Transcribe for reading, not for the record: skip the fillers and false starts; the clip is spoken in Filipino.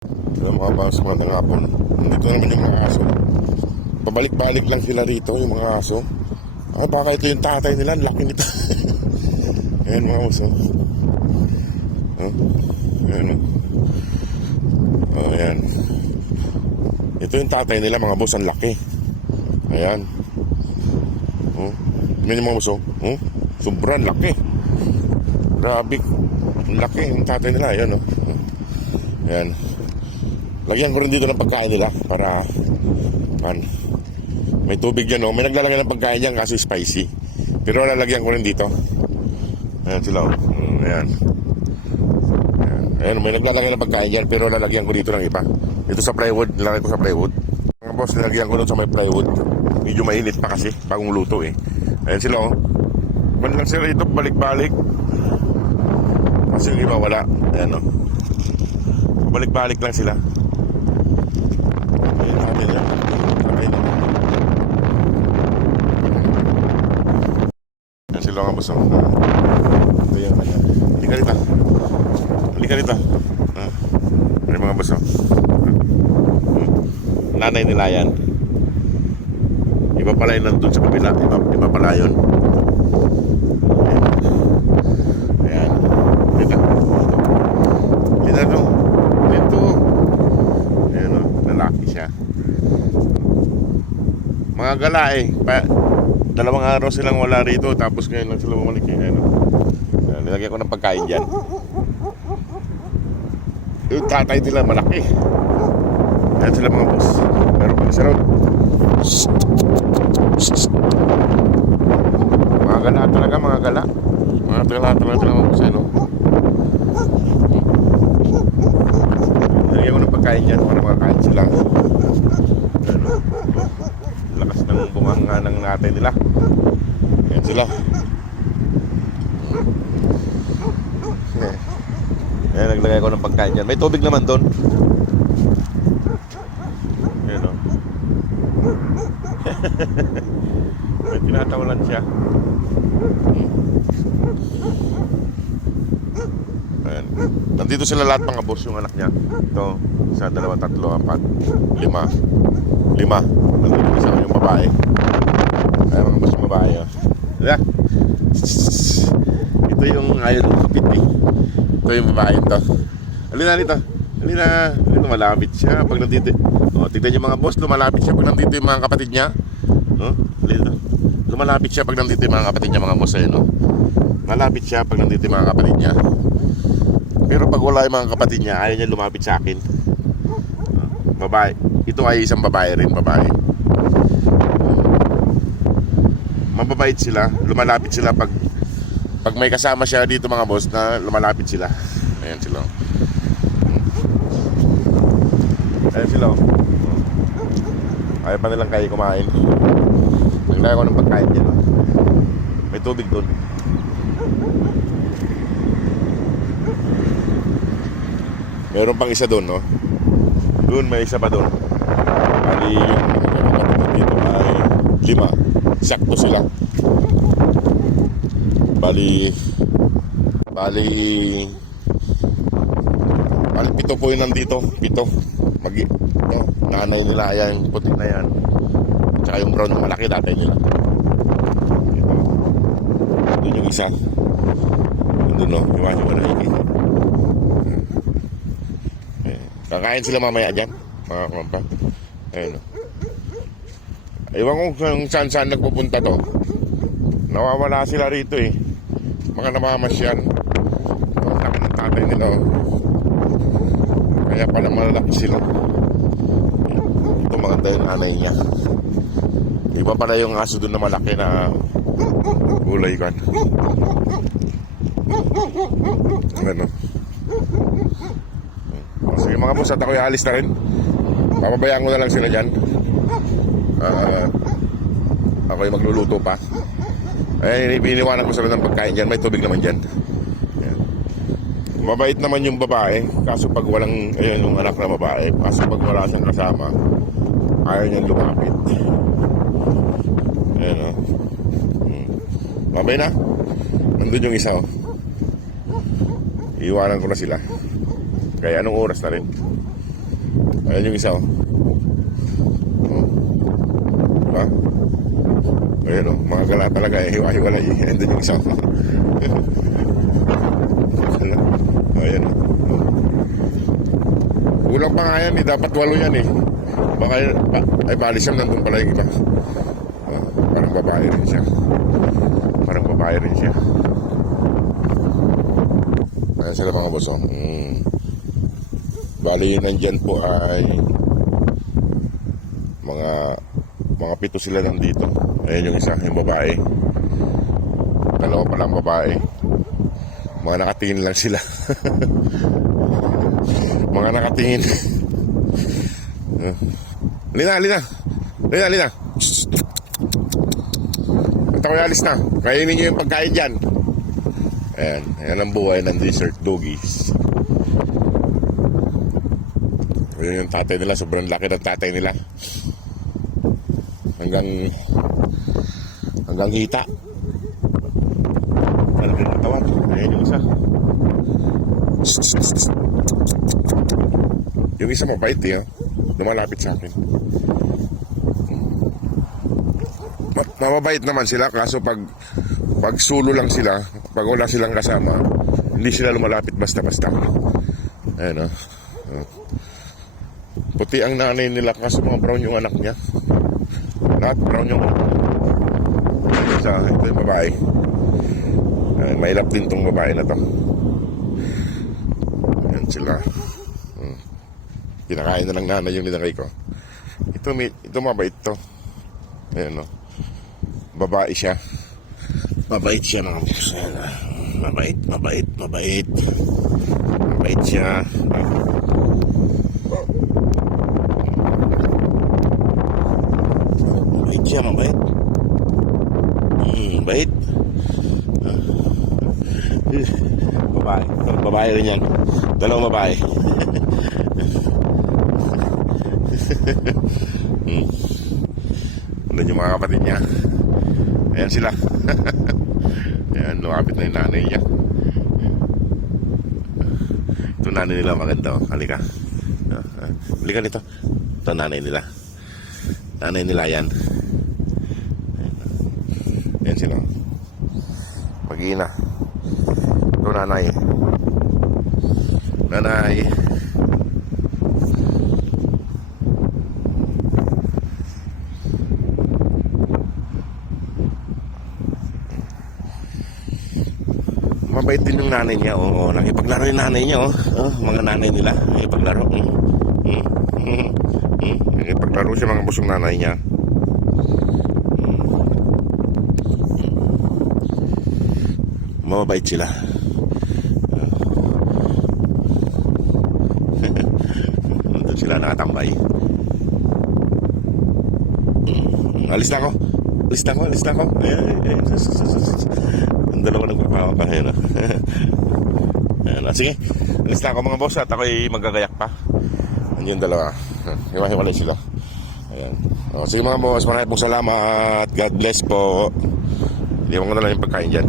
Alam mga bangs, magandang hapon. Nandito naman yung mga aso. Pabalik-balik lang sila rito, yung mga aso. Ah, baka ito yung tatay nila, laki nito. Ayan mga aso. Ayan. Ayan. Ito yung tatay nila mga boss, ang laki. Ayan. Ayan yung mga boss. Sobrang laki. Grabe. Ang laki yung tatay nila. Ayan. Ayan. Lagyan ko rin dito ng pagkain nila para may tubig dyan, may naglalagay ng pagkain dyan kasi spicy, pero lalagyan ko rin dito. Ayan sila, ayan. Ayan, may naglalagay ng pagkain dyan pero lalagyan ko dito ng iba. Ito sa plywood, nilagay ko sa plywood mga boss, nilagyan ko doon sa may plywood. Medyo mainit pa kasi bagong luto Ayan sila man lang sila dito, balik-balik kasi yung iba wala. Ayan balik-balik lang sila. Yan sila mga boss. Ito yung kanya. Halika rita. Ano mga boss. Nanay nila yan. Iba pala yun nandun sa kabila. Iba pala yun. Ayan. Dito. Dito. Ayan lalaki siya. Mga gala dalawang araw silang wala rito, tapos ngayon lang sila bumalik nilagyan ko ng pagkain dyan. Yung tatay nila malaki. Yan sila mga boss. Meron pa isa ron. Mga gala talaga, mga gala mga boss. Nilagyan ko ng pagkain dyan para makakain sila. Lakas ng bunganga ng natay nila. Yan sila. Ayan, naglagay ko ng pagkain dyan. May tubig naman doon. Ayan may tinatawalan siya. Ayan. Nandito sila lahat mga boss, yung anak niya. Ito, 1, 2, 3, 4, 5 nandito isa yung babae. Ayan mga boss, yung babae Diba? Ito yung ayaw ng kapit Ito yung babae ito. Halina rito. Halina malapit siya pag nandito. Tignan nyo mga boss, lumalapit siya pag nandito yung mga kapatid niya. Lumalapit siya pag nandito yung mga kapatid niya mga boss. Malapit siya pag nandito yung mga kapatid niya. Pero pag wala yung mga kapatid niya, ayaw niya lumapit sa akin. Babae. Ito ay isang babae rin, babae. Mababait sila, lumalapit sila pag may kasama siya dito mga boss na lumalapit sila. Ayan sila. Ayan sila. Ayaw pa nilang kayo kumain. Naglagay ko ng pagkain dyan. May tubig doon. Meron pang isa doon, Doon may isa pa doon. Bali yung dito ay 5. Sakto sila. Bali 7 po yun nandito. 7. Nanay nila, ayan, puti na yan. Tsaka yung brown malaki tatay nila. Doon yung isa. Doon yung nakikita. Kakain sila mamaya dyan, mga kampa. Ayun Ewan ko kung saan nagpupunta to. Nawawala sila rito Mga namamasyan. Ang laki ng tatay nila Kaya pala malalaki sila. Ito maganda yung nanay niya. Iba pala yung aso doon na malaki na gulay kan. Sige mga boss, at ako'y alis na rin. Papabayaan ko na lang sila dyan. Ako'y magluluto pa. Iniwanan ko sila ng pagkain dyan. May tubig naman dyan. Mabait naman yung babae. Kaso pag walang yung anak na babae, kaso pag wala siyang kasama, ayaw niyang lumapit. Ayan Mabay na. Nandun yung isa Iiwanan ko na sila. Kaya anong oras na rin? Ayan yung isa, oh. Oh. Diba? Ayan, oh. Mga gala talaga, eh. Hiwa-hiwalay. Ayan din yung isa, oh. Ayan, oh. Kulang pa nga yan, eh. Dapat 8 yan, eh. Baka, ay, bali siya, nandun pala yung iba. Oh, parang babae rin siya. Parang babae rin siya. Ayan sila mga boss, oh. Bali yun nandyan po ay mga 7 sila nandito. Ayan yung isa, yung babae. 2 pa lang babae. Mga nakatingin lang sila. Mga nakatingin. Lina. Ito ko alis na. Kainin nyo yung pagkain dyan. Ayan ang buhay ng desert doggies. Ayan yung tatay nila. Sobrang laki ng tatay nila. Hanggang hita. Malaki ng katawan. Ayan yung isa. Yung isa mabait, eh. Lumalapit sa akin. Mababait naman sila, kaso pag sulo lang sila, pag wala silang kasama, hindi sila lumalapit basta-basta. Ayan, oh. Puti ang nanay nila, kaso mga brown yung anak niya. Lahat brown yung ito yung babae. Mailap din tong babae na to. Ayan sila. Pinakain na ng nanay yung linagay ko. Ito mabait to. Ayan, no. Babae siya. Mabait siya mga boss. Mabait siya. Mabait. Bait. Babae rin yan. 2 babae. Ano yung mga kapatid niya. Ayan sila. Ayan, lumapit na yung nanay niya. Ito nanay nila maganda, oh. Halika. Halika nito. Ito nanay nila. Nanay nila yan. Ayan sila. Mag-iina. Ito nanay. Mabait din yung nanay niya. Oo, nakipaglaro yung nanay niya. Mga nanay nila. Nakipaglaro. Nakipaglaro siya mga busong nanay niya. Mababait sila. Nandun sila nakatambay. Alis na ako. Ayan. Ang dalawa nagpapawa pa. Ayan. Sige. Alis na ako mga boss at ako'y magagayak pa. Andiyan yung dalawa. Hiwa-hiwalay sila. Ayan. Sige mga boss, maraming pong salamat. God bless po. Hindi mo na lang yung pagkain dyan.